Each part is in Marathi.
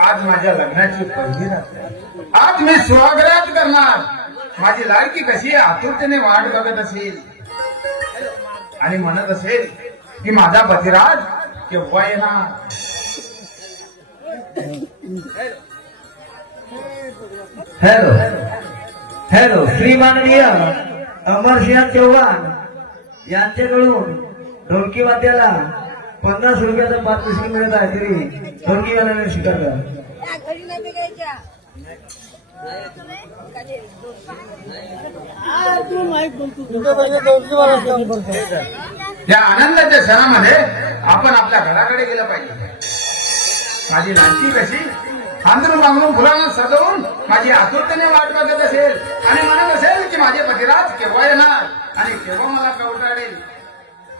आज माझ्या लग्नाची पहिली रात्र आहे. आज मी स्वागत करणार. माझी लाडकी कशी आतुरतेने वाट बघत असेल आणि म्हणत असेल की माझा पतिराज केव्हा येणार. हॅलो हॅलो, श्री माननीय अमरसिंह चव्हाण यांच्याकडून ढोलकी वाद्याला 50 रुपयाचं पारितोषिक मिळत आहे. तरी ढोलकीवाल्याने स्वीकारलं. या आनंदाच्या क्षणामध्ये आपण आपल्या घराकडे गेलं पाहिजे. माझी लाडकी कशी आंधळून बांधून फुलांना सजवून माझी आतुरतेने वाट बघत असेल आणि म्हणत असेल की माझे पतिराज केव्हा येणार आणि केव्हा मला कवटाळेल.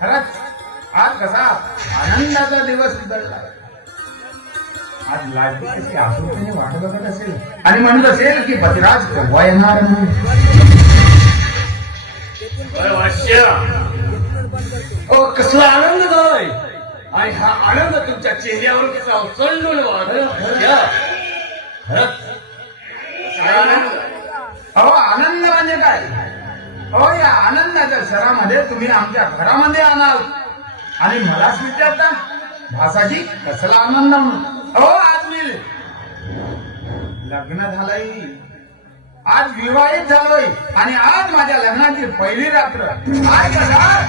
खरंच आज कसा आनंदाचा दिवस उजळला. आज लाडकी कशी आतुरतेने वाट बघत असेल आणि म्हणत असेल की पतिराज केव्हा येणार. कसला आनंद झालाय आणि हा आनंद तुमच्या चेहऱ्यावर कसा उचलून अहो आनंद म्हणजे काय. अहो या आनंदाच्या क्षणामध्ये तुम्ही आमच्या घरामध्ये आणाल आणि मलाच विचारता भासाजी कसला आनंद म्हणून. अहो आज मी लग्न झालंय, आज विवाहित झालोय आणि आज माझ्या लग्नाची पहिली रात्र. काय करणार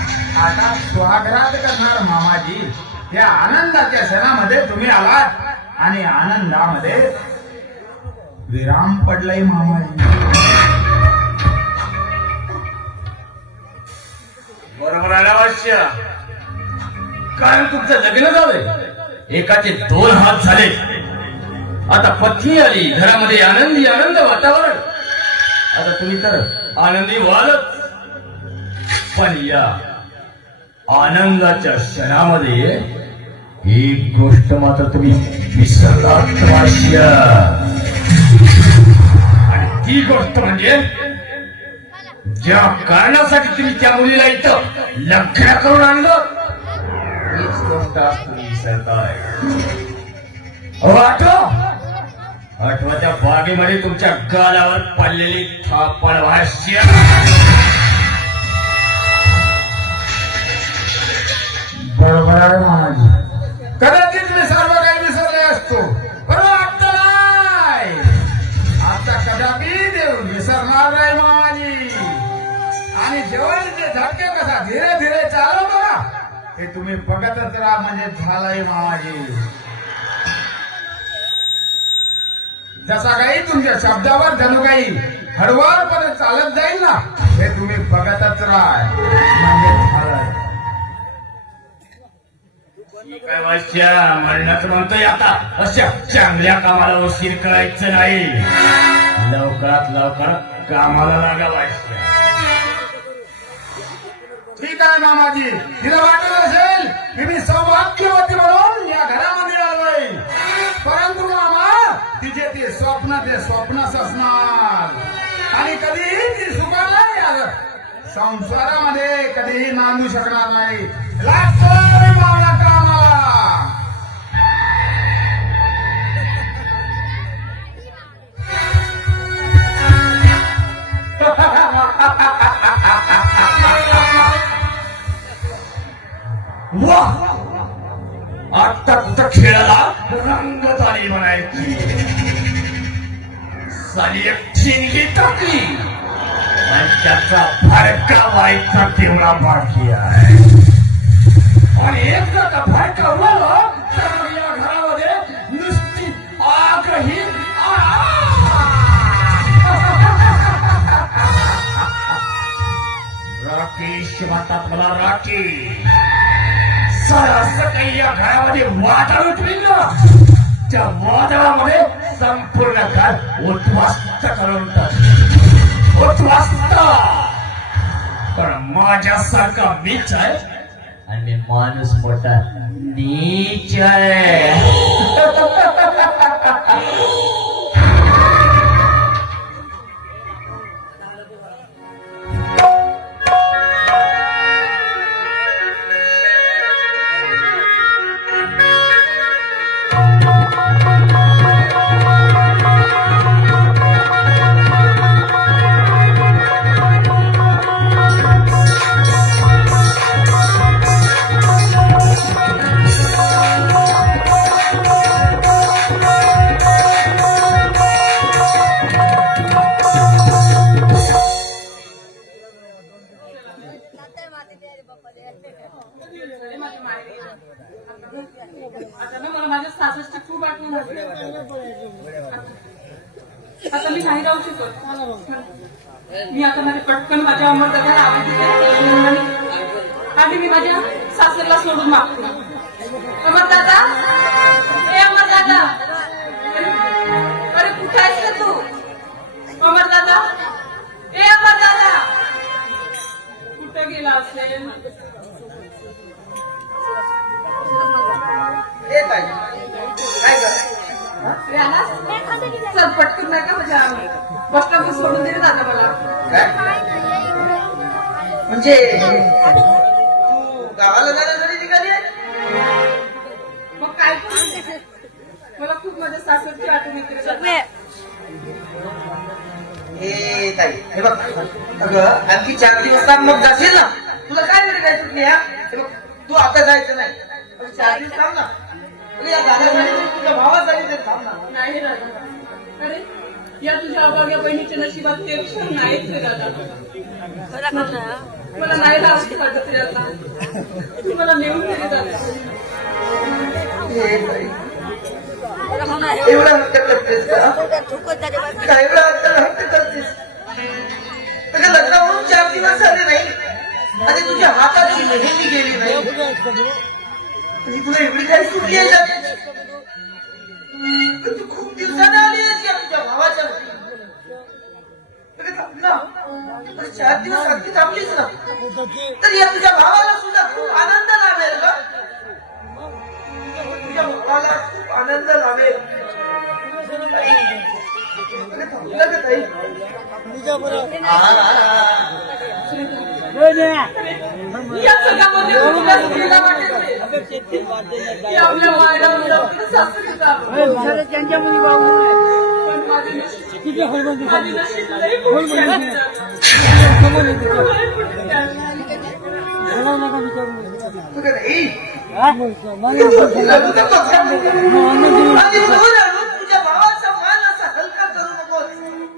आता स्वागत करणार मामाजी. या आनंदाच्या क्षणामध्ये तुम्ही आलात आणि आनंदामध्ये विराम पडलाय मामाजी. बरोबर आला वाश्य. कारण तुमचं लग्न झालंय, एकाचे 2 हात झाले. आता पत्नी आली घरामध्ये, आनंदी आनंद वातावरण. आता तुम्ही तर आनंदी व्हालच, पण या आनंदाच्या क्षणामध्ये एक गोष्ट मात्र तुम्ही विसरलात वाश्य. आणि ती गोष्ट म्हणजे ज्या कारणासाठी तुम्ही त्या मुलीला इथं लग्न करून आणलं, हीच गोष्ट आज तुम्ही विसरताय. आठवा त्या बागेमध्ये तुमच्या गालावर पडलेली थापड वाश्य. बरोबर आहे मामाजी. कदाचित मी सर्व काही विसरले असतो, पण आता नाही. आता कदापि देव विसरणार नाही मामाजी. आणि जेवणचे धक्के कसा धीरे धीरे चालवतो ना, हे तुम्ही बघतच राहा. म्हणजे झालंय मामाजी. जसा काही तुमच्या शब्दावर जणू काही हळूवारपणे चालत जाईल ना, हे तुम्ही बघतच राहा. म्हणजे झालंय. काय वाश्या म्हणणंच म्हणतोय. आता अशा चांगल्या कामाला उशीर करायचं नाही. लवकरात लवकर कामाला लागा वाश्या. ठीक आहे मामाजी. तिला वाटत असेल की मी सौभाग्यवती म्हणून या घरामध्ये आलोय, परंतु मामा तिचे ते स्वप्नच असणार आणि कधीही ती सुखाला या संसारामध्ये कधीही नांदू शकणार नाही. लागतोय मावळा कामाला. वाह, आता खेळाला रंगत आली म्हणायची. साली एक ठिणगी टाकली आणि त्याचा फडका व्हायचा तेवढा बाकी आहे. आणि एकदा का फडका उडला तर या घरामध्ये नुसती आग ही राकेश म्हणतात मला. राकेश असं काही या घरामध्ये वादळ उठली ना, त्या वादळामध्ये संपूर्ण घर उद्ध्वस्त करून उद्ध्वस्त. पण माझ्यासारखा मीच आहे आणि माणूस मोठा नीच आहे. आता ना मला माझ्या सासूची खूप आठवण होते. आता मी नाही राहू शकत. मी आता माझे पटकन माझ्या अमरदादाला आवाज देते आणि मी माझ्या सासऱ्याला सोडून मागते. अमरदादा, ए अमरदादा, अरे कुठे आहेस का तू? अमरदादा, ए अमरदादा, कुठे गेला असेल? काय चल पटकन नाही का माझ्या बसला सोडून दे दादा मला. म्हणजे तू गावाला जाण्यासाठी निघाली आहे? मग काय करू? मला खूप माझ्या सासरची आठवण येते. हे ताई, हे बघ अगं आणखी 4 दिवस थांब, मग जाशील ना. तुला काय वेळ काय सुटली? हे बघ, तू आता जायचं नाही. 4 दिवस थांब ना. या गाण्यासाठी तुझ्या भावासाठी तरी थांब ना. नाही दादा, अरे या तुझ्या अभाग्या बहिणीच्या नशिबात ते क्षण नाहीच रे दादा. मला नाही राहावं वाटत रे आता. तू मला नेऊन गेली दादा. हे ताई, एवढा हट्ट करतेस का? काय एवढा हट्ट करतेस? तुझ्या लग्नावरून 4 दिवस झाले नाही आणि तुझ्या हाताची मेहंदी गेली नाही आणि तुला एवढी काही सुटली आहे जाण्याची? तू खूप दिवसाने आली आहेस या तुझ्या भावाच्या घरी. थांब ना. 4 दिवस अगदी थांबलीस ना, तर या तुझ्या भावाला सुद्धा खूप आनंद लाभेल का? तुझ्या भावाला खूप आनंद लाभेल. थांबलं का ताई? या सगळ्यामध्ये तुला सुखीला वाटेल रे. की आपल्या मायला मुलं आपलं सासरी जावं. त्यांच्या मुली बाबू पण माझी नशीब लई मोठी आहे. तुझं नाही. लग्न नको